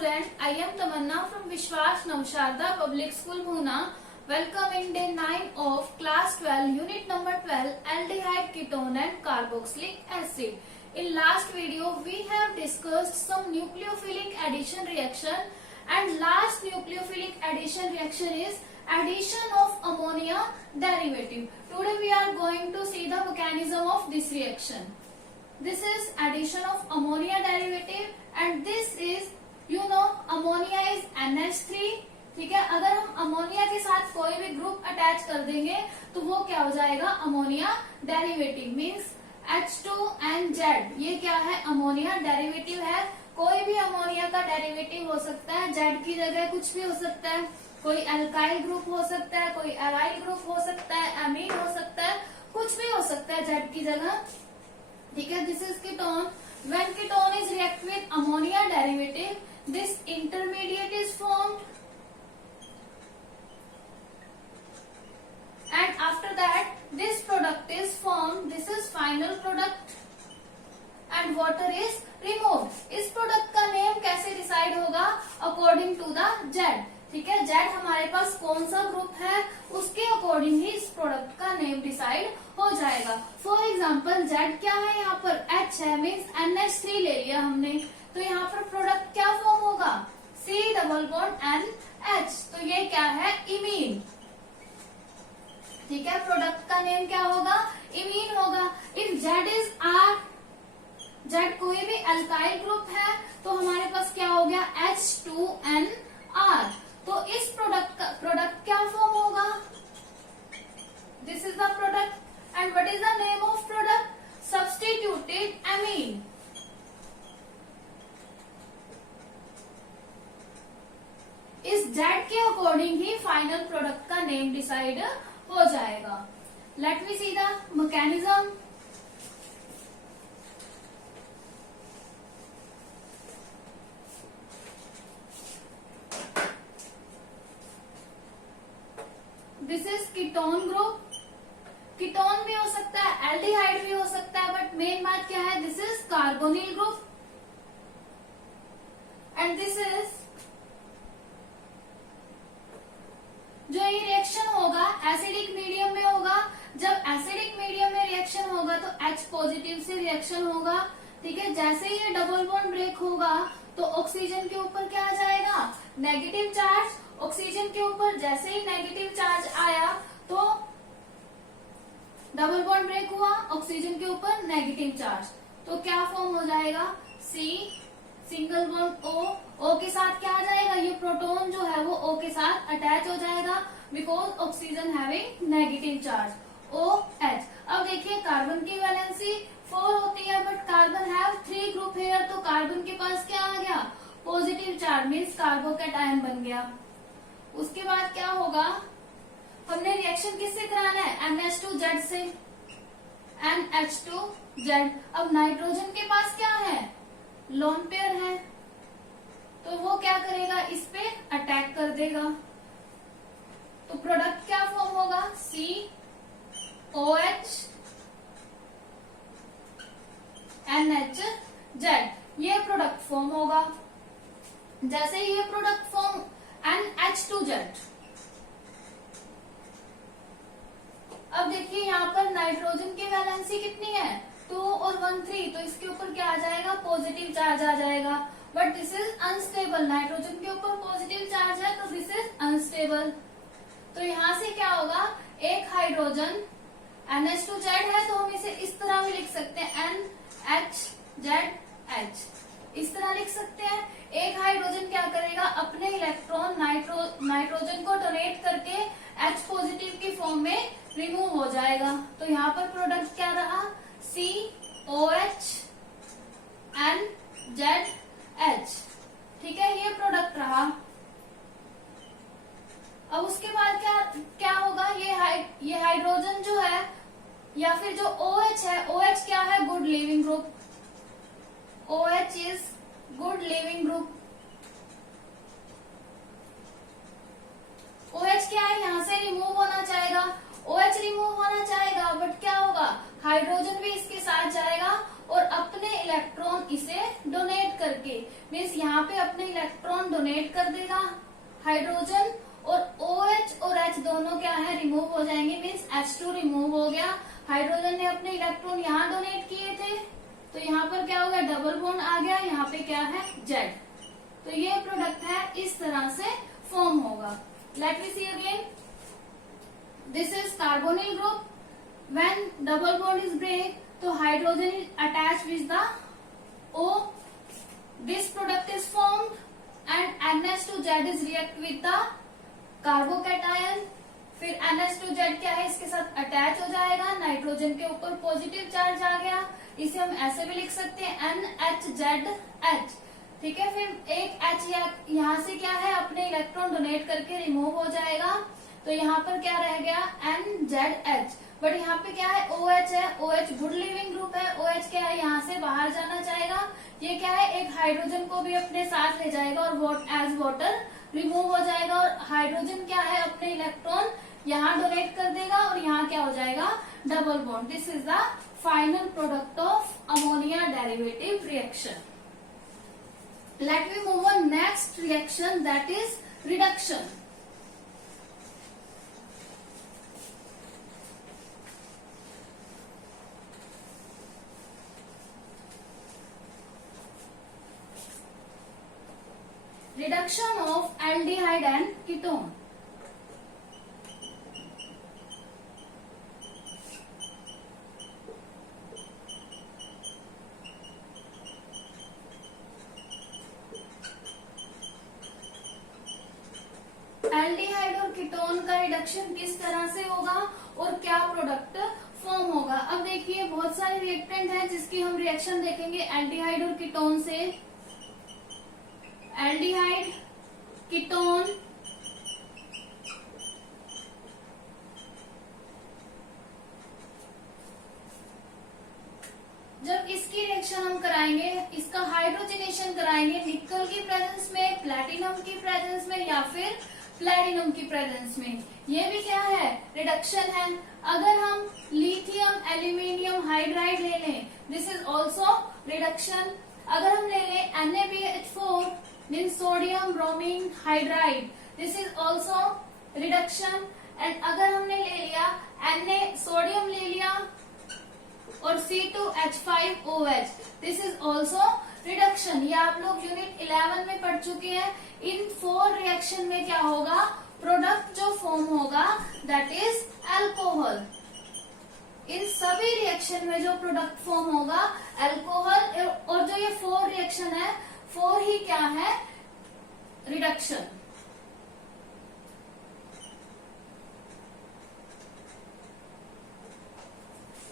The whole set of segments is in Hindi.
student, I am Tamanna from Vishwas Navsharda Public School, Pune. Welcome in day 9 of class 12, unit number 12, aldehyde, ketone and carboxylic acid. In last video, we have discussed some nucleophilic addition reaction, and last nucleophilic addition reaction is addition of ammonia derivative. Today we are going to see the mechanism of this reaction. This is addition of ammonia derivative and this is ammonia is NH3. ठीक है, अगर हम अमोनिया के साथ कोई भी ग्रुप अटैच कर देंगे तो वो क्या हो जाएगा, अमोनिया डेरिवेटिव मीन्स H2NZ. ये क्या है, अमोनिया डेरिवेटिव है. कोई भी अमोनिया का डेरिवेटिव हो सकता है, Z की जगह कुछ भी हो सकता है. कोई अल्काइल ग्रुप हो सकता है, कोई एराइल ग्रुप हो सकता है, एमीन हो सकता है, कुछ भी हो सकता है Z की जगह. ठीक है, this is ketone. When ketone is react with ammonia derivative, this intermediate is formed and after that this product is formed. This is final product and water is removed. इस प्रोडक्ट का नेम कैसे डिसाइड होगा, अकॉर्डिंग टू द Z. ठीक है, Z हमारे पास कौन सा ग्रुप है उसके अकॉर्डिंग ही इस प्रोडक्ट का नेम डिसाइड हो जाएगा. फॉर एग्जाम्पल Z क्या है, यहाँ पर H है मीन्स NH3 ले लिया हमने, तो यहाँ पर प्रोडक्ट क्या फॉर्म होगा, C डबल बॉन्ड NH. तो ये क्या है, इमीन. ठीक है, प्रोडक्ट का नेम क्या होगा, इमीन होगा. If Z is R, Z कोई भी अल्काइल ग्रुप है तो हमारे पास क्या हो गया, H2NR. तो इस प्रोडक्ट क्या फॉर्म होगा, this is the product and what is the name of product, substituted amine. इस Z के अकॉर्डिंग ही फाइनल प्रोडक्ट का नेम डिसाइड हो जाएगा. Late me see the mechanism. This is ketone group. Ketone भी हो सकता है, एल्डिहाइड भी हो सकता है, बट मेन बात क्या है, this is carbonyl group and this is, जो ये रिएक्शन होगा एसिडिक मीडियम में होगा. जब एसिडिक मीडियम में रिएक्शन होगा तो H पॉजिटिव से रिएक्शन होगा. ठीक है, जैसे ही ये डबल बॉन्ड ब्रेक होगा तो ऑक्सीजन के ऊपर क्या आ जाएगा, नेगेटिव चार्ज. ऑक्सीजन के ऊपर जैसे ही नेगेटिव चार्ज आया तो डबल बॉन्ड ब्रेक हुआ, ऑक्सीजन के ऊपर नेगेटिव चार्ज, तो क्या फॉर्म हो जाएगा, C सिंगल बॉन्ड O के साथ क्या आ जाएगा, ये प्रोटॉन जो है वो O के साथ अटैच हो जाएगा because oxygen having negative charge, OH. अब देखिए कार्बन की वैलेंसी 4 होती है but carbon have 3 group here, तो कार्बन के पास क्या आ गया, पॉजिटिव चार्ज मीन्स कार्बोकैटायन बन गया. उसके बाद क्या होगा, हमने रिएक्शन किससे कराना है, NH2Z से, NH2Z. अब नाइट्रोजन के पास क्या है, लोन पेयर है, तो वो क्या करेगा, इस पे अटैक कर देगा. तो प्रोडक्ट क्या फॉर्म होगा, COH NHZ. ये प्रोडक्ट फॉर्म होगा. जैसे ही ये प्रोडक्ट फॉर्म NH2Z. अब देखिए यहाँ पर नाइट्रोजन की वैलेंसी कितनी है, 2 और 1 3, तो इसके ऊपर क्या आ जाएगा, पॉजिटिव चार्ज आ जाएगा. But this is unstable, nitrogen के ऊपर पॉजिटिव चार्ज है तो दिस इज अनस्टेबल. तो यहाँ से क्या होगा, एक हाइड्रोजन NH2Z है तो हम इसे इस तरह भी लिख सकते हैं, NHZH. इस तरह लिख सकते हैं. एक हाइड्रोजन क्या करेगा, अपने इलेक्ट्रॉन नाइट्रोजन को डोनेट करके H पॉजिटिव की फॉर्म में रिमूव हो जाएगा. तो यहाँ पर प्रोडक्ट क्या रहा, COH NZH. ठीक है, ये प्रोडक्ट रहा. अब उसके बाद क्या होगा, ये हाइड्रोजन जो है या फिर जो OH है, OH क्या है, good leaving group. OH is good leaving group. OH क्या है, यहाँ से रिमूव होना चाहेगा, OH रिमूव होना चाहेगा, बट क्या होगा, हाइड्रोजन भी इसके साथ जाएगा और अपने इलेक्ट्रॉन इसे डोनेट करके मीन्स यहाँ पे अपने इलेक्ट्रॉन देगा हाइड्रोजन, और OH और H दोनों क्या है, रिमूव हो जाएंगे, मीन्स H2 रिमूव हो गया। हाइड्रोजन ने अपने इलेक्ट्रॉन यहाँ डोनेट किए थे, तो यहाँ पर क्या हो गया, डबल बॉन्ड आ गया, यहाँ पे क्या है, Z। तो ये प्रोडक्ट है, इस तरह से फॉर्म होगा। Let me see again, this is carbonyl group, when double bond is break तो hydrogen is attach with the O, this product is formed and NH2Z is react with the carbocation, फिर NH2Z क्या है, इसके साथ अटैच हो जाएगा, नाइट्रोजन के ऊपर पॉजिटिव चार्ज आ गया, इसे हम ऐसे भी लिख सकते हैं NHZH, ठीक है। फिर एक H यहाँ से क्या है, अपने इलेक्ट्रॉन डोनेट करके रिमूव हो जाएगा, तो यहाँ पर क्या रह गया, NZH, बट यहाँ पे क्या है, OH है, OH गुड लिविंग ग्रुप है, OH क्या है, यहाँ से बाहर जाना चाहेगा, ये क्या है, एक हाइड्रोजन को भी अपने साथ ले जाएगा और एज वाटर रिमूव हो जाएगा, और हाइड्रोजन क्या है, अपने इलेक्ट्रॉन यहाँ डोनेट कर देगा और यहाँ क्या हो जाएगा, double bond. This is the final product of ammonia derivative reaction. Late me move on next reaction, that is reduction. Reduction of aldehyde and ketone. Aldehyde और कीटोन का रिडक्शन किस तरह से होगा और क्या प्रोडक्ट फॉर्म होगा। अब देखिए बहुत सारे रिएक्टेंट हैं जिसकी हम रिएक्शन देखेंगे एल्डिहाइड और कीटोन से। एल्डिहाइड, कीटोन, जब इसकी रिएक्शन हम कराएंगे, इसका हाइड्रोजनेशन कराएंगे निकल की प्रेजेंस में, प्लैटिनम की प्रेजेंस में या फिर प्लैटिनम की प्रेजेंस में, ये भी क्या है, रिडक्शन है। अगर हम लिथियम एल्यूमिनियम हाइड्राइड ले लें, दिस इज ऑल्सो रिडक्शन। अगर हम ले लें NaBH4 mean sodium bromine hydride, this is also reduction. And अगर हमने ले लिया सोडियम ले लिया और C2H5OH, this is also reduction. ये आप लोग यूनिट 11 में पढ़ चुके हैं। इन 4 रिएक्शन में क्या होगा, प्रोडक्ट जो फॉर्म होगा दैट इज अल्कोहल। इन सभी रिएक्शन में जो प्रोडक्ट फॉर्म होगा अल्कोहल, और जो ये 4 रिएक्शन है 4 ही क्या है, रिडक्शन।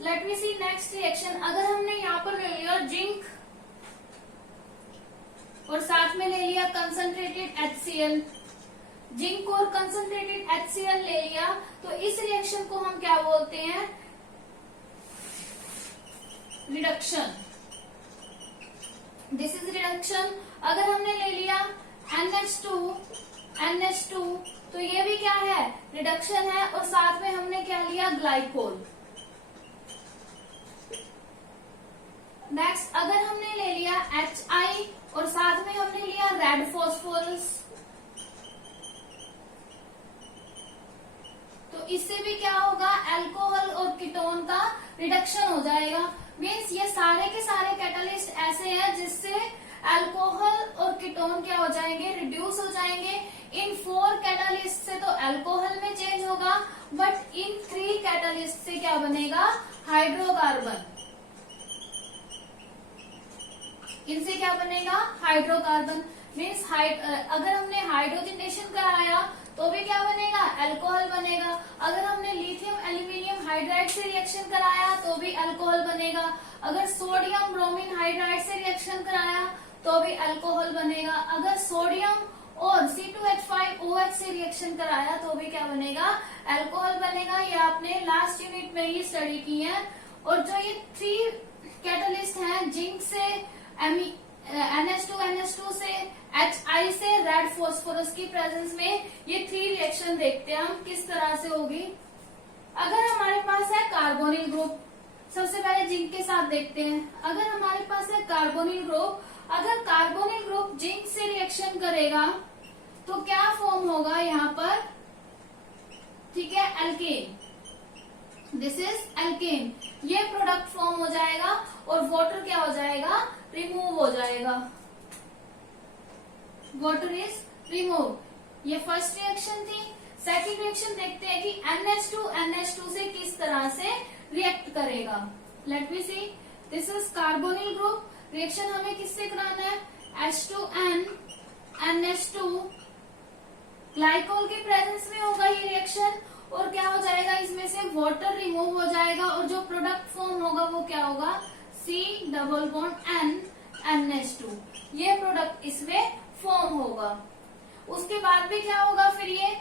लेट मी सी नेक्स्ट रिएक्शन। अगर हमने यहाँ पर ले लिया जिंक और साथ में ले लिया कंसंट्रेटेड HCl, जिंक और कंसंट्रेटेड HCl ले लिया, तो इस रिएक्शन को हम क्या बोलते हैं, रिडक्शन। This is reduction. अगर हमने ले लिया NH2, तो ये भी क्या है, रिडक्शन है, और साथ में हमने क्या लिया, ग्लाइकोल। नेक्स्ट अगर हमने ले लिया HI और साथ में हमने लिया रेड फॉस्फोरस, तो इससे भी क्या होगा, अल्कोहल और कीटोन का रिडक्शन हो जाएगा। मीन्स ये सारे के सारे कैटालिस्ट ऐसे हैं जिससे अल्कोहल और कीटोन क्या हो जाएंगे, रिड्यूस हो जाएंगे। इन 4 कैटालिस्ट से तो अल्कोहल में चेंज होगा, बट इन 3 कैटालिस्ट से क्या बनेगा, हाइड्रोकार्बन। इनसे क्या बनेगा, हाइड्रोकार्बन। मीन्स अगर हमने हाइड्रोजनेशन कराया तो भी क्या बनेगा, अल्कोहल बनेगा। अगर हमने लिथियम एल्यूमिनियम हाइड्राइड से रिएक्शन कराया तो भी अल्कोहल बनेगा। अगर सोडियम ब्रोमीन हाइड्राइड से रिएक्शन कराया तो भी अल्कोहल बनेगा। अगर सोडियम और C2H5OH से रिएक्शन कराया तो भी क्या बनेगा, अल्कोहल बनेगा। ये आपने लास्ट यूनिट में ही स्टडी की है। और जो ये 3 कैटालिस्ट हैं, जिंक से NH2 से, HI से, रेड फॉस्फोरस की प्रेजेंस में, ये 3 रिएक्शन देखते हैं हम किस तरह से होगी। अगर हमारे पास है कार्बोनिल ग्रुप, सबसे पहले जिंक के साथ देखते हैं। अगर हमारे पास है कार्बोनिल ग्रुप, अगर कार्बोनिल ग्रुप जिंक से रिएक्शन करेगा तो क्या फॉर्म होगा यहाँ पर, ठीक है, एल्केन, दिस इज एल्केन, ये प्रोडक्ट फॉर्म हो जाएगा और वाटर क्या हो जाएगा, रिमूव हो जाएगा, वाटर इज रिमूव। ये फर्स्ट रिएक्शन थी। सेकंड रिएक्शन देखते हैं कि NH2 से किस तरह से रिएक्ट करेगा। Let me see, this is carbonyl group, reaction हमें किससे कराना है, H2N NH2, ग्लाइकोल के प्रेजेंस में होगा ये रिएक्शन, और क्या हो जाएगा, इसमें से वाटर रिमूव हो जाएगा और जो प्रोडक्ट फॉर्म होगा वो क्या होगा, C≡N NH2, ये प्रोडक्ट इसमें फॉर्म होगा। उसके बाद भी क्या होगा, फिर ये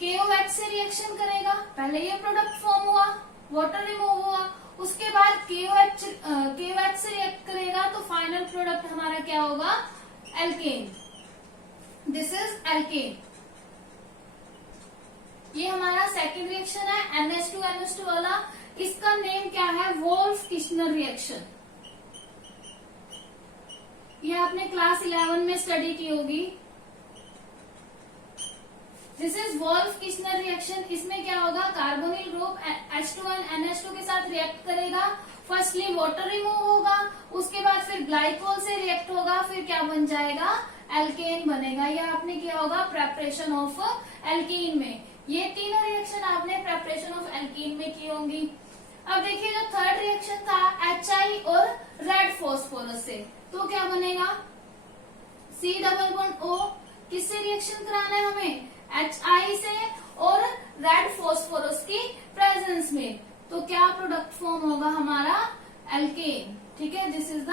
KOH से रिएक्शन करेगा, पहले ये प्रोडक्ट फॉर्म हुआ, वाटर रिमूव हुआ, उसके बाद KOH से रिएक्ट करेगा तो फाइनल प्रोडक्ट हमारा क्या होगा, एल्केन, दिस इज एल्केन। ये हमारा सेकंड रिएक्शन है NH2 वाला, इसका नेम क्या है, वोल्फ किश्नर रिएक्शन। ये आपने क्लास 11 में स्टडी की होगी। This is Wolff Kishner reaction. इसमें क्या होगा, कार्बोनिल ग्रुप H2N NH2 के साथ रिएक्ट करेगा, फर्स्टली वाटर रिमूव होगा, उसके बाद फिर ग्लाइकोल से रिएक्ट होगा, फिर क्या बन जाएगा, एल्केन बनेगा। ये आपने किया होगा प्रेपरेशन ऑफ एल्कीन में, ये तीनों रिएक्शन आपने प्रेपरेशन ऑफ एल्कीन में की होंगी। अब देखिए जो थर्ड रिएक्शन था HI और रेड फॉस्फोरस से, तो क्या बनेगा, C≡O, किससे रिएक्शन कराना है हमें, HI से और रेड फॉस्फोरस की प्रेजेंस में, तो क्या प्रोडक्ट फॉर्म होगा हमारा, एल्केन, ठीक है, this is the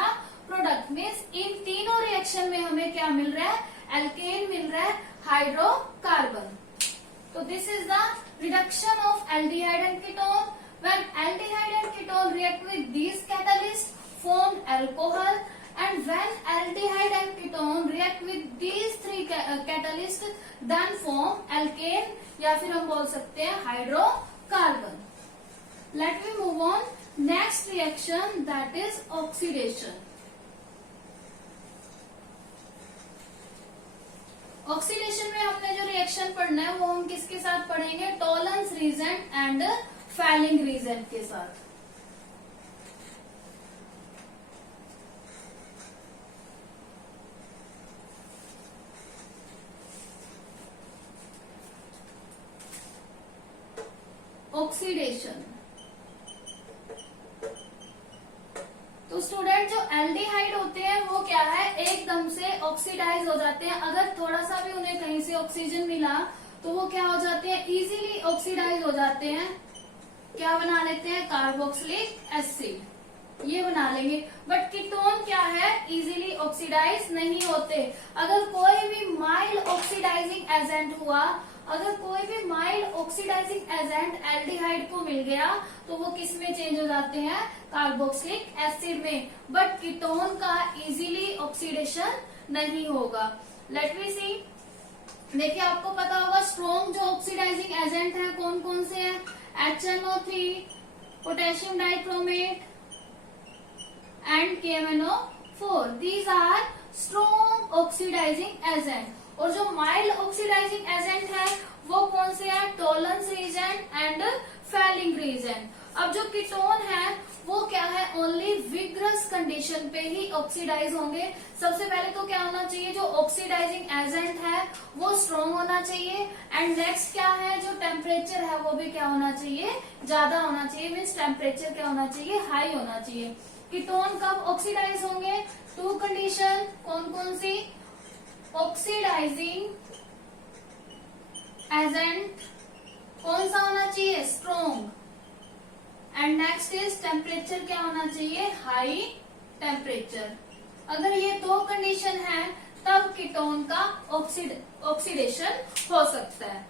product. Means in तीनों रिएक्शन में हमें क्या मिल रहा है, एल्केन मिल रहा है, हाइड्रोकार्बन। तो this is the reduction of aldehyde and ketone. When aldehyde and ketone react with these catalysts, form alcohol, and when aldehyde and ketone react with these three catalysts, then form alkane, या फिर हम बोल सकते हैं hydrocarbon. Let me move on. Next reaction, that is oxidation. Oxidation में हमने जो रिएक्शन पढ़ना है वो हम किसके साथ पढ़ेंगे, Tollens reagent and Fehling reagent के साथ। ऑक्सीडेशन, तो स्टूडेंट जो एल्डिहाइड होते हैं वो क्या है, एकदम से ऑक्सीडाइज हो जाते हैं। अगर थोड़ा सा भी उन्हें कहीं से ऑक्सीजन मिला तो वो क्या हो जाते हैं, इजीली ऑक्सीडाइज हो जाते हैं, क्या बना लेते हैं, कार्बोक्सिलिक एसिड, ये बना लेंगे। बट कीटोन क्या है, इजीली ऑक्सीडाइज नहीं होते। अगर कोई भी माइल्ड ऑक्सीडाइजिंग एजेंट हुआ, अगर कोई भी माइल्ड ऑक्सीडाइजिंग एजेंट एल्डिहाइड को मिल गया तो वो किस में चेंज हो जाते हैं, कार्बोक्सिलिक एसिड में। बट कीटोन का इजीली ऑक्सीडेशन नहीं होगा। लेट मी सी, देखिए आपको पता होगा स्ट्रॉन्ग जो ऑक्सीडाइजिंग एजेंट है कौन कौन से हैं, HNO3, potassium dichromate and KMnO4, these are strong oxidising agent. और जो माइल्ड ऑक्सीडाइजिंग एजेंट है वो कौन से हैं, Tollens reagent and Fehling reagent. अब जो कीटोन है वो क्या है, ओनली विग्रस कंडीशन पे ही ऑक्सीडाइज होंगे। सबसे पहले तो क्या होना चाहिए, जो ऑक्सीडाइजिंग एजेंट है वो स्ट्रॉन्ग होना चाहिए, एंड नेक्स्ट क्या है, जो टेम्परेचर है वो भी क्या होना चाहिए, ज्यादा होना चाहिए। मीन्स टेम्परेचर क्या होना चाहिए, हाई होना चाहिए। कीटोन कब ऑक्सीडाइज होंगे, टू कंडीशन, कौन कौन सी, ऑक्सीडाइजिंग एजेंट कौन सा होना चाहिए, strong, and next is temperature क्या होना चाहिए, हाई टेम्परेचर। अगर ये दो कंडीशन है तब कीटोन का ऑक्सीडेशन हो सकता है।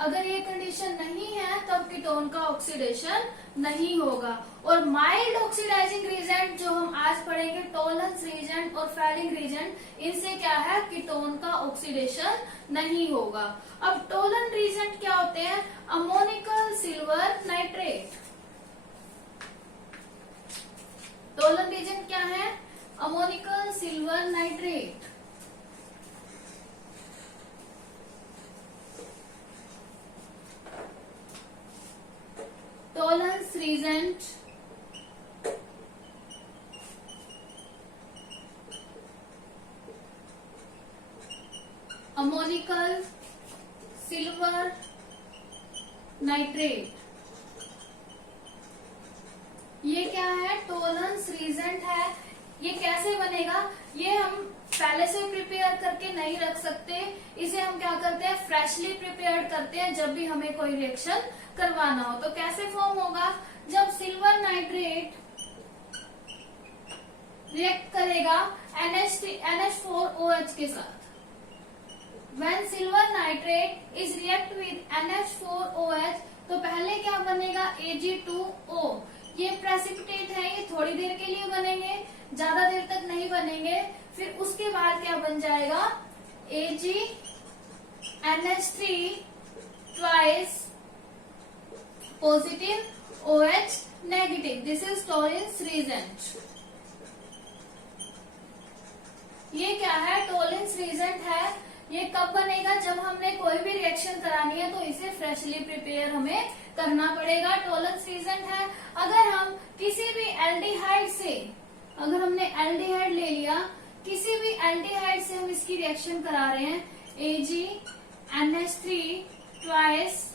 अगर ये कंडीशन नहीं है तब कीटोन का ऑक्सीडेशन नहीं होगा। और माइल्ड ऑक्सीडाइजिंग रीजेंट जो हम आज पढ़ेंगे, टॉलन्स रीजेंट और फैलिंग रीजेंट, इनसे क्या है, कीटोन का ऑक्सीडेशन नहीं होगा। अब टॉलन रीजेंट क्या होते हैं, ammoniacal silver nitrate. Tollen reagent क्या है, ammoniacal silver nitrate. reagent ammonical silver nitrate. ये क्या है? टोलेंस रीजेंट है। ये कैसे बनेगा? ये हम पहले से प्रिपेयर करके नहीं रख सकते, इसे हम क्या करते हैं, फ्रेशली प्रिपेयर करते हैं जब भी हमें कोई रिएक्शन करवाना हो। तो कैसे फॉर्म होगा? जब सिल्वर नाइट्रेट रिएक्ट करेगा NH4OH के साथ। When silver nitrate is react with NH4OH, तो पहले क्या बनेगा? Ag2O। ये प्रेसिपिटेट है, ये थोड़ी देर के लिए बनेंगे, ज्यादा देर तक नहीं बनेंगे। फिर उसके बाद क्या बन जाएगा? AgNH3 twice positive OH negative। This is Tollens reagent। ये क्या है? टोलेंस reagent है। ये कब बनेगा? जब हमने कोई भी रिएक्शन करानी है तो इसे फ्रेशली प्रिपेयर हमें करना पड़ेगा। टोलेंस reagent है। अगर हम किसी भी एल्डिहाइड से, अगर हमने एल्डिहाइड ले लिया, किसी भी एल्डिहाइड से हम इसकी रिएक्शन करा रहे हैं, AgNH3 ट्वाइस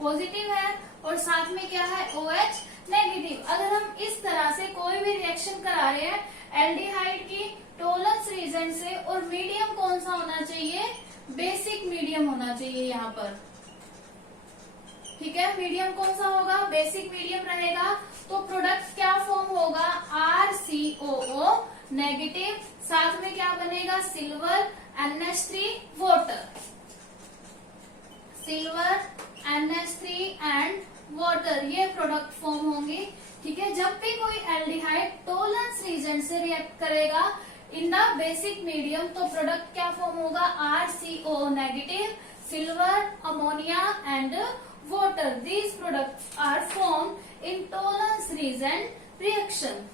पॉजिटिव है और साथ में क्या है? OH negative. अगर हम इस तरह से कोई भी रिएक्शन करा रहे हैं एल्डिहाइड की टोलेंस रीजेंट से, और मीडियम कौन सा होना चाहिए? बेसिक मीडियम होना चाहिए यहाँ पर। ठीक है, मीडियम कौन सा होगा? बेसिक मीडियम रहेगा। तो प्रोडक्ट क्या फॉर्म होगा? RCOO नेगेटिव, साथ में क्या बनेगा? Silver NH3 water, silver NH3 and water, ये प्रोडक्ट फॉर्म होंगे। ठीक है, जब भी कोई एल्डिहाइड टोलेंस रीजेंट से रिएक्ट करेगा इन द बेसिक मीडियम, तो प्रोडक्ट क्या फॉर्म होगा? RCOO negative, silver, ammonia and water. These products are form in Tollens reagent reaction.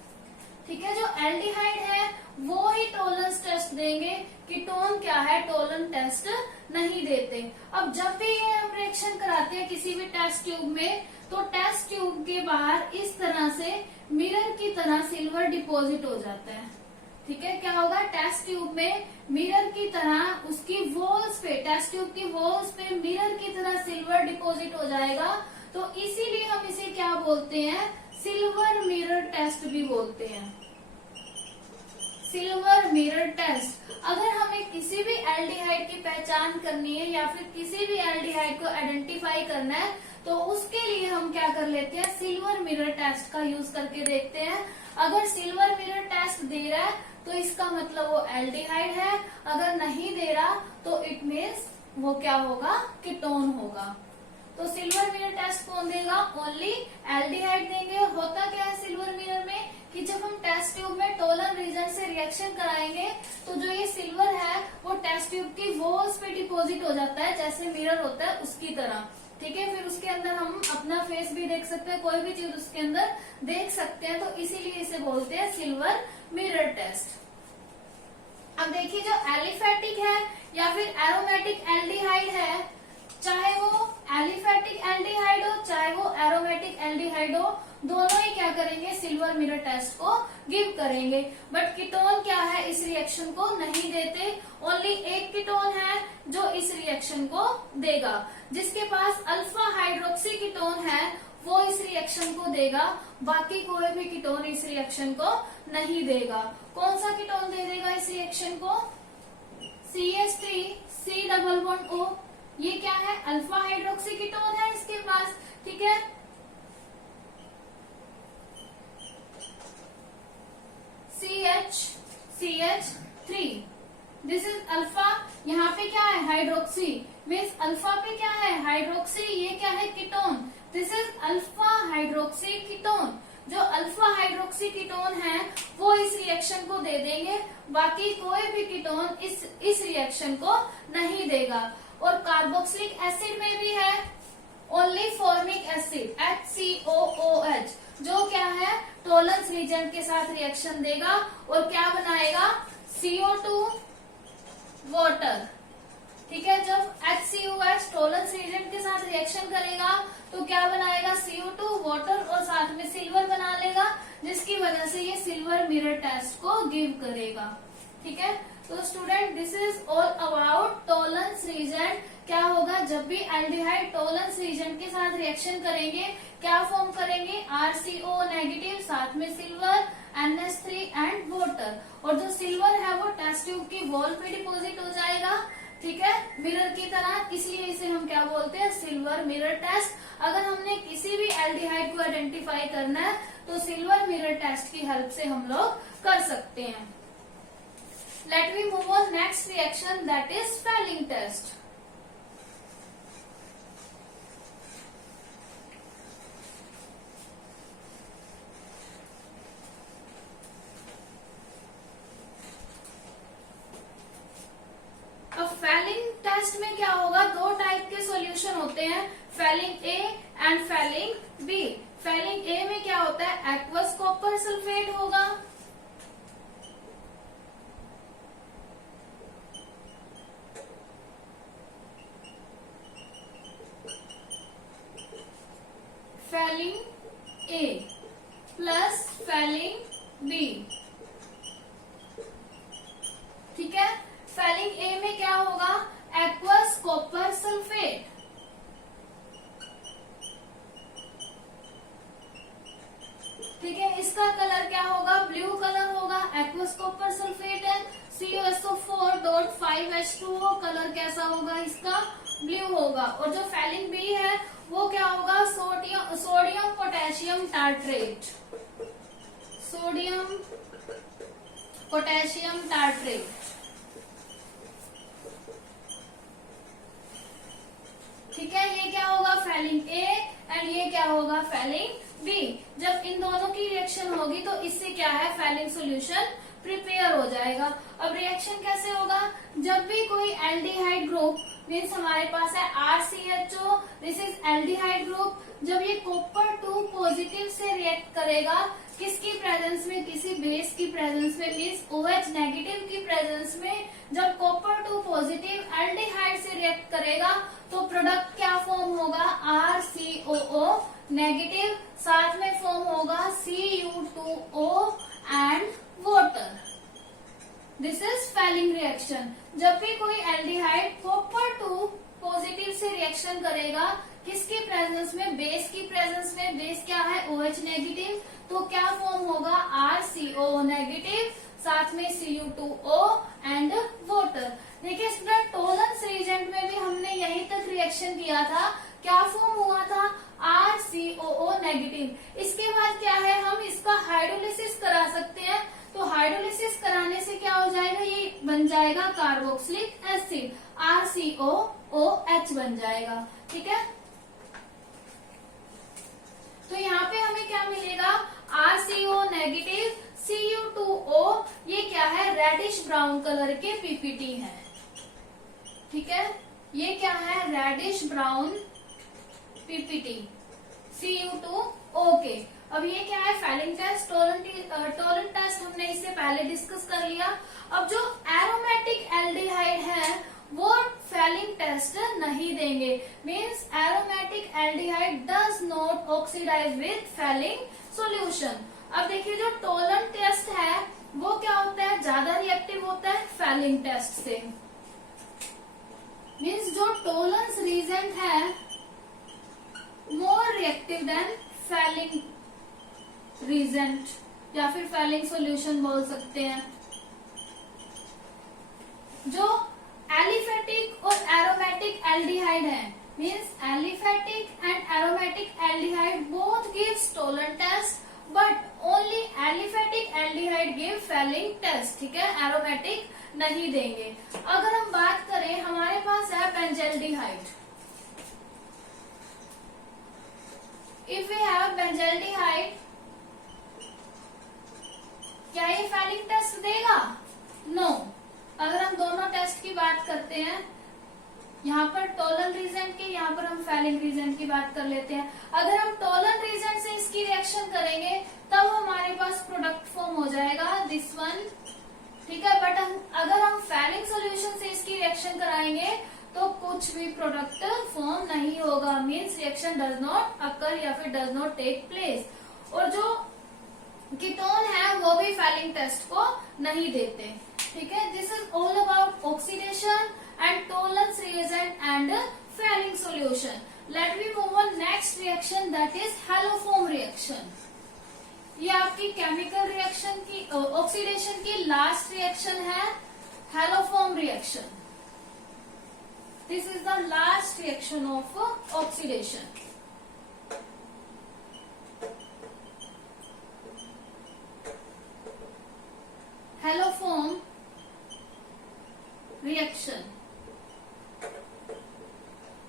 ठीक है, जो एल्डिहाइड है वो ही टोलेंस टेस्ट देंगे, कीटोन क्या है? टोलेंस टेस्ट नहीं देते। अब जब भी ये हम रिएक्शन कराते हैं किसी भी टेस्ट ट्यूब में, तो टेस्ट ट्यूब के बाहर इस तरह से मिरर की तरह सिल्वर डिपॉजिट हो जाता है। ठीक है, क्या होगा? टेस्ट ट्यूब में मिरर की तरह उसकी वॉल्स पे, टेस्ट ट्यूब की वॉल्स पे मिरर की तरह सिल्वर डिपॉजिट हो जाएगा। तो इसीलिए हम इसे क्या बोलते हैं? सिल्वर मिरर टेस्ट भी बोलते हैं, सिल्वर मिरर टेस्ट। अगर हमें किसी भी एल्डिहाइड की पहचान करनी है या फिर किसी भी एल्डिहाइड को आइडेंटिफाई करना है, तो उसके लिए हम क्या कर लेते हैं? सिल्वर मिरर टेस्ट का यूज करके देखते हैं। अगर सिल्वर मिरर टेस्ट दे रहा है तो इसका मतलब वो एल्डिहाइड है, अगर नहीं दे रहा तो इट मीन्स वो क्या होगा? कीटोन होगा। तो सिल्वर मिरर टेस्ट कौन देगा? ओनली एल्डिहाइड देंगे। और होता क्या है सिल्वर मिरर में कि जब हम टेस्ट ट्यूब में टोलेंस रीजेंट से रिएक्शन कराएंगे तो जो ये सिल्वर है वो टेस्ट ट्यूब की वॉल्स पे डिपॉजिट हो जाता है, जैसे मिरर होता है उसकी तरह। ठीक है, फिर उसके अंदर हम अपना फेस भी देख सकते हैं, कोई भी चीज उसके अंदर देख सकते हैं। तो इसीलिए इसे बोलते हैं सिल्वर मिरर टेस्ट। अब देखिए, जो एलिफेटिक है या फिर एरोमेटिक एल्डिहाइड है, चाहे वो एलिफेटिक एल्डिहाइड हो चाहे वो एरोमेटिक एल्डिहाइड हो, दोनों ही क्या करेंगे? सिल्वर मिरर टेस्ट को गिव करेंगे। बट कीटोन क्या है? इस रिएक्शन को नहीं देते। ओनली एक कीटोन है जो इस रिएक्शन को देगा। जिसके पास अल्फा हाइड्रोक्सी कीटोन है वो इस रिएक्शन को देगा, बाकी कोई भी कीटोन इस रिएक्शन को नहीं देगा। कौन सा कीटोन दे देगा इस रिएक्शन को? CH3 C++O। ये क्या है? अल्फा हाइड्रोक्सी कीटोन है इसके पास। ठीक है, CH3, दिस इज अल्फा। यहाँ पे क्या है? हाइड्रोक्सी, मीन्स अल्फा पे क्या है? हाइड्रोक्सी। ये क्या है? Ketone. This is alpha hydroxy ketone. जो अल्फा हाइड्रोक्सी कीटोन है वो इस रिएक्शन को दे देंगे, बाकी कोई भी कीटोन इस रिएक्शन को नहीं देगा। और कार्बोक्सिलिक एसिड में भी है ओनली फॉर्मिक एसिड HCOOH, जो क्या है? टोलेंस रीजेंट के साथ रिएक्शन देगा और क्या बनाएगा? CO2 water. ठीक है, जब HCOH टोलेंस रिएजेंट के साथ रिएक्शन करेगा तो क्या बनाएगा, CO2 वाटर और साथ में सिल्वर बना लेगा, जिसकी वजह से ये सिल्वर मिरर टेस्ट को गिव करेगा। ठीक है, तो student this is all about Tollens reagent. क्या होगा, जब भी एल्डिहाइड टोलेंस रिएजेंट के साथ रिएक्शन करेंगे क्या फॉर्म करेंगे, RCO नेगेटिव, साथ में सिल्वर, NH3 एंड वाटर, और जो सिल्वर है वो टेस्ट ट्यूब की वॉल पे डिपॉजिट हो जाएगा। ठीक है, मिरर की तरह, इसलिए इसे हम क्या बोलते हैं, सिल्वर मिरर टेस्ट। अगर हमने किसी भी एल्डिहाइड को आइडेंटिफाई करना है तो सिल्वर मिरर टेस्ट की हेल्प से हम लोग कर सकते हैं। Let we move on next reaction, that is Fehling test. अब फेलिंग टेस्ट में क्या होगा, दो टाइप के सॉल्यूशन होते हैं, Fehling A and Fehling B. Fehling A में क्या होता है, एक्वस कॉपर सल्फेट होगा, Fehling A plus Fehling B. ठीक है, फेलिंग ए में क्या होगा, एक्वस कॉपर सल्फेट, ठीक है, इसका कलर क्या होगा, ब्लू कलर होगा, एक्वस कॉपर सल्फेट है, COSO4.5H2O, कलर कैसा होगा इसका, ब्लू होगा। और जो फेलिंग बी है वो क्या होगा, sodium potassium tartrate, sodium potassium tartrate. ठीक है, ये क्या होगा, फेलिंग ए, एंड ये क्या होगा, फेलिंग बी। जब इन दोनों की रिएक्शन होगी तो इससे क्या है, फेलिंग सॉल्यूशन प्रिपेयर हो जाएगा। अब रिएक्शन कैसे होगा, जब भी कोई एल्डिहाइड ग्रुप, मीन्स हमारे पास है RCHO, this is aldehyde group, जब ये कॉपर 2 पॉजिटिव से रिएक्ट करेगा, किसकी प्रेजेंस में, किसी बेस की प्रेजेंस में, मीन्स OH नेगेटिव की प्रेजेंस में, जब कॉपर 2 पॉजिटिव एल्डिहाइड से रिएक्ट करेगा तो प्रोडक्ट क्या फॉर्म होगा, RCOO नेगेटिव, साथ में फॉर्म होगा Cu2O and water. This is Fehling reaction. जब भी कोई एल्डिहाइड कॉपर 2 पॉजिटिव से रिएक्शन करेगा, किसकी प्रेजेंस में, बेस की प्रेजेंस में, बेस क्या है, OH नेगेटिव, तो क्या फॉर्म होगा, RCOO नेगेटिव, साथ में Cu2O एंड वाटर। देखिए स्टूडेंट, टोलेंस रिएजेंट में भी हमने यहीं तक रिएक्शन किया था, क्या फॉर्म हुआ था, RCOO नेगेटिव। इसके बाद क्या है, हम इसका हाइड्रोलिसिस करा सकते हैं, तो हाइड्रोलिसिस कराने से क्या हो जाएगा, ये बन जाएगा कार्बोक्सिलिक एसिड, RCOOH बन जाएगा। ठीक है, तो यहाँ पे हमें क्या मिलेगा, RCO नेगेटिव, Cu2O, ये क्या है, रेडिश ब्राउन कलर के PPT है। ठीक है, ये क्या है, रेडिश ब्राउन PPT, Cu2O के। अब ये क्या है, फेलिंग टेस्ट, टोलेंट टेस्ट हमने इससे पहले डिस्कस कर लिया। अब जो एरोमेटिक एल्डिहाइड है वो फेलिंग टेस्ट नहीं देंगे, means aromatic aldehyde does not oxidise with Fehling solution. अब देखिए जो टोलेंट टेस्ट है वो क्या होता है, ज्यादा रिएक्टिव होता है फेलिंग टेस्ट से, मीन्स जो टोलेंस रिएजेंट है more reactive than Fehling reagent, या फिर फेलिंग सॉल्यूशन बोल सकते हैं। जो एलिफेटिक और एरोमेटिक एल्डिहाइड है, means aliphatic and aromatic aldehyde both gives Tollens test, but only aliphatic aldehyde give Fehling test. ठीक है, एरोमेटिक नहीं देंगे। अगर हम बात करें, हमारे पास है benzaldehyde, if we have benzaldehyde, क्या ये फेलिंग टेस्ट देगा, नो। अगर हम दोनों टेस्ट की बात करते हैं, यहाँ पर टोलेंट रिएजेंट की, यहाँ पर हम फेलिंग रिएजेंट की बात कर लेते हैं। अगर हम टोलेंट रिएजेंट से इसकी रिएक्शन करेंगे तब हमारे पास प्रोडक्ट फॉर्म हो जाएगा दिस वन। ठीक है, बट अगर हम फेलिंग सॉल्यूशन से इसकी रिएक्शन कराएंगे कुछ भी प्रोडक्ट फॉर्म नहीं होगा, means reaction does not occur या फिर डज नॉट टेक प्लेस। और जो कीटोन है वो भी फैलिंग टेस्ट को नहीं देते। ठीक है, this is all about oxidation and Tollens reagent and Fehling solution. Let me move on next reaction, that is haloform reaction. ये आपकी केमिकल रिएक्शन की ऑक्सीडेशन की लास्ट रिएक्शन है, haloform reaction. This is the last reaction of oxidation. Haloform reaction.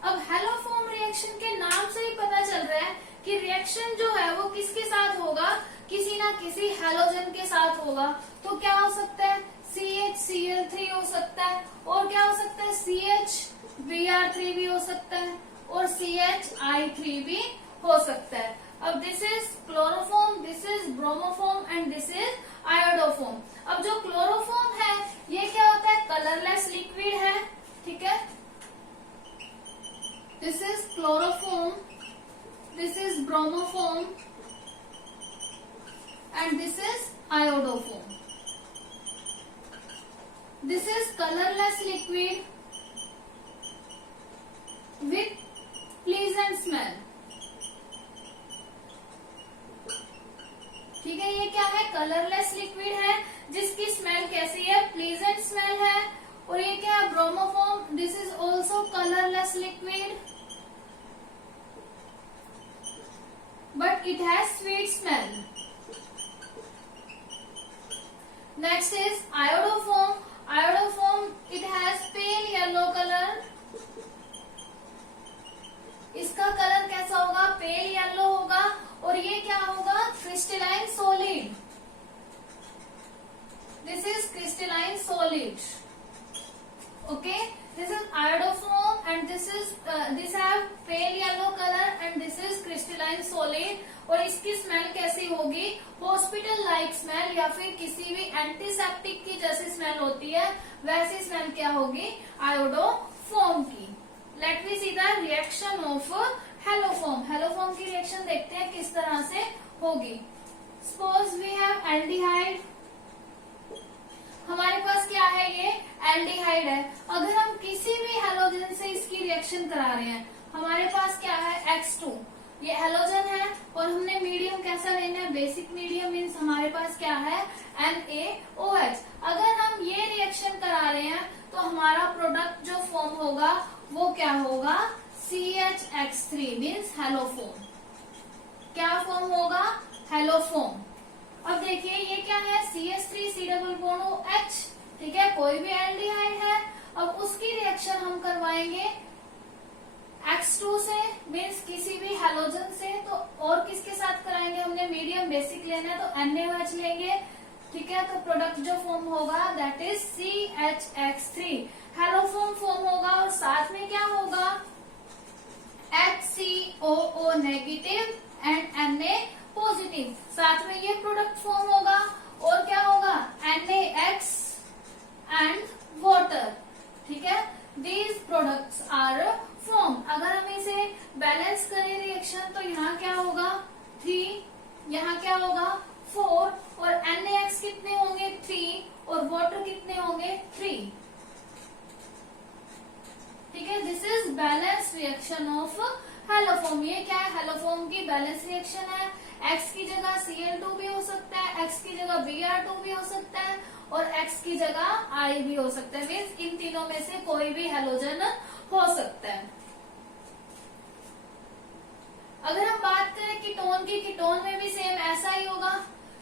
अब हैलोफॉर्म रिएक्शन के नाम से ही पता चल रहा है कि रिएक्शन जो है वो किसके साथ होगा, किसी ना किसी हैलोजन के साथ होगा। तो क्या हो सकता है, CHCl3 हो सकता है, और क्या हो सकता है, CHBr3 भी हो सकता है, और CHI3 भी हो सकता है। अब this is chloroform, this is bromoform and this is iodoform. अब जो क्लोरोफॉर्म है ये क्या होता है, कलरलेस लिक्विड है। ठीक है, this is chloroform, this is bromoform and this is iodoform. This is colorless liquid with pleasant smell. ठीक है, ये क्या है, कलरलेस लिक्विड है जिसकी स्मेल कैसी है, प्लीजेंट स्मेल है। और ये क्या है, bromoform, this is also colourless liquid but it has sweet smell. Next is iodoform. Iodoform, it has pale yellow color. इसका कलर कैसा होगा, पेल येलो होगा। और ये क्या होगा, crystalline solid. This is crystalline solid. Okay, this is iodoform and this have pale yellow color and this is crystalline solid। और इसकी स्मेल कैसी होगी, हॉस्पिटल लाइक स्मेल या फिर किसी भी एंटीसेप्टिक की जैसी स्मेल होती है वैसी स्मेल क्या होगी, आयोडोफॉर्म की। Late me see the reaction of haloform. Haloform की रिएक्शन देखते हैं किस तरह से होगी। सपोज वी हैव एल्डिहाइड, हमारे पास क्या है, ये एल्डिहाइड है। अगर हम किसी भी हैलोजन से इसकी रिएक्शन करा रहे हैं, हमारे पास क्या है, X2, ये हैलोजन है। और हमने मीडियम कैसा लेना है, बेसिक मीडियम, मीन्स हमारे पास क्या है, NaOH। अगर हम ये रिएक्शन करा रहे हैं तो हमारा प्रोडक्ट जो फॉर्म होगा वो क्या होगा, CHX3 मीन्स हैलोफॉर्म। क्या फॉर्म होगा, हैलोफॉर्म। अब देखिए ये क्या है, CH3 C+OH। ठीक है, कोई भी एल्डिहाइड है। अब उसकी रिएक्शन हम करवाएंगे X2 से, मीन्स किसी भी हैलोजन से। तो और किसके साथ कराएंगे, हमने मीडियम बेसिक लेना है तो NaOH लेंगे। ठीक है, तो प्रोडक्ट जो फॉर्म होगा that is CHX3, haloform form होगा। और साथ में क्या होगा, HCOO negative and Na positive, साथ में ये प्रोडक्ट फॉर्म होगा। और क्या होगा, NaX एंड वाटर। ठीक है, दीज प्रोडक्ट्स आर फॉर्म। अगर हम इसे बैलेंस करें रिएक्शन तो यहाँ क्या होगा, 3, यहाँ क्या होगा, 4, और NaX कितने होंगे, 3, और वाटर कितने होंगे, 3। ठीक है, this is balance reaction of haloform. ये क्या है, हैलोफॉर्म की बैलेंस रिएक्शन है। X की जगह Cl2 भी हो सकता है, X की जगह Br2 भी हो सकता है, और X की जगह I भी हो सकता है। मीन्स इन तीनों में से कोई भी हैलोजन हो सकता है। अगर हम बात करें कीटोन की, कीटोन में भी सेम ऐसा ही होगा।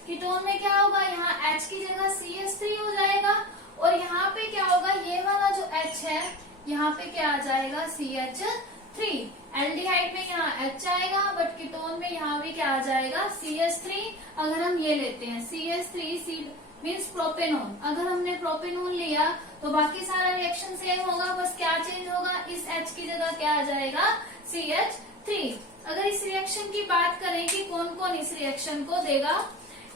कीटोन में क्या होगा, यहाँ H की जगह CH3 हो जाएगा, और यहाँ पे क्या होगा, ये वाला जो H है यहाँ पे क्या आ जाएगा, CH3। एल्डिहाइड में यहाँ H आएगा, बट कीटोन में यहाँ भी क्या आ जाएगा, CH3। अगर हम ये लेते हैं CH3 मीन्स प्रोपेनॉन, अगर हमने प्रोपेनॉन लिया तो बाकी सारा रिएक्शन सेम होगा, बस क्या चेंज होगा, इस H की जगह क्या आ जाएगा, CH3। अगर इस रिएक्शन की बात करें कि कौन कौन इस रिएक्शन को देगा,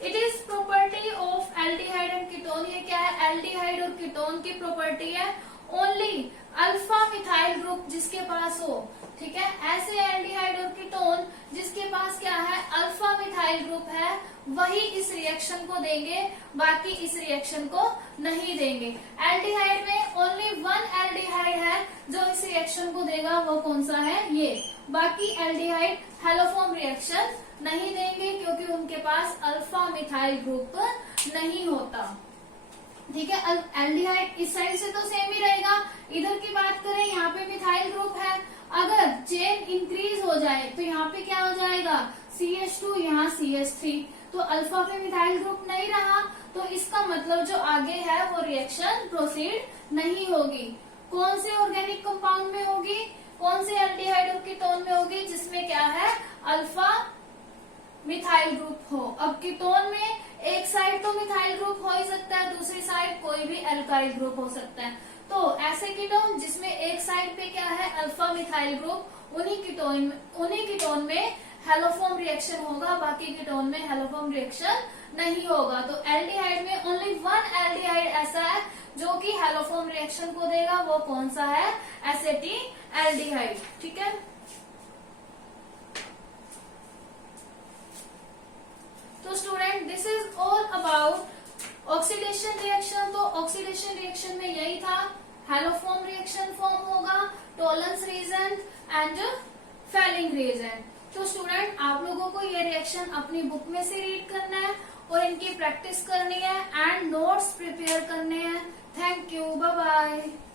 it is property of aldehyde and ketone. ये क्या है, एल्डिहाइड और कीटोन की प्रॉपर्टी है। ओनली अल्फा मिथाइल ग्रुप जिसके पास हो, ठीक है, ऐसे एल्डिहाइड और कीटोन जिसके पास क्या है, अल्फा मिथाइल ग्रुप है, वही इस रिएक्शन को देंगे, बाकी इस रिएक्शन को नहीं देंगे। एल्डिहाइड में ओनली वन एल्डिहाइड है जो इस रिएक्शन को देगा, वो कौन सा है, ये। बाकी एल्डिहाइड हैलोफॉर्म रिएक्शन नहीं देंगे क्योंकि उनके पास अल्फा मिथाइल ग्रुप नहीं होता, ठीक है। एल्डिहाइड इस साइड से तो सेम ही रहेगा। इधर की बात करें, यहाँ पे मिथाइल ग्रुप है, अगर चेन इंक्रीज हो जाए तो यहाँ पे क्या हो जाएगा, CH2, यहाँ CH3, तो अल्फा पे मिथाइल ग्रुप नहीं रहा, तो इसका मतलब जो आगे है वो रिएक्शन प्रोसीड नहीं होगी। कौन से ऑर्गेनिक कंपाउंड में होगी, कौन से एल्डिहाइड और कीटोन में होगी, जिसमें क्या है, अल्फा मिथाइल ग्रुप हो। अब कीटोन में एक साइड तो मिथाइल ग्रुप हो ही सकता है, दूसरी साइड कोई भी एल्काइल ग्रुप हो सकता है। तो ऐसे कीटोन जिसमें एक साइड पे क्या है, अल्फा मिथाइल ग्रुप, उन्हीं कीटोन में हैलोफॉर्म रिएक्शन होगा, बाकी कीटोन में हैलोफॉर्म रिएक्शन नहीं होगा। तो एल्डिहाइड में ओनली वन एल्डिहाइड ऐसा है जो कि हैलोफॉर्म रिएक्शन को देगा, वो कौन सा है, एसेटिक एल्डिहाइड, ठीक है। तो student, this is all about oxidation reaction. तो ऑक्सीडेशन रिएक्शन में यही था, हैलोफॉर्म रिएक्शन फॉर्म होगा, tolerance reagent and Fehling reagent. तो स्टूडेंट, आप लोगों को ये रिएक्शन अपनी बुक में से रीड करना है और इनकी प्रैक्टिस करनी है एंड नोट्स प्रिपेयर करने हैं। Thank you, bye bye.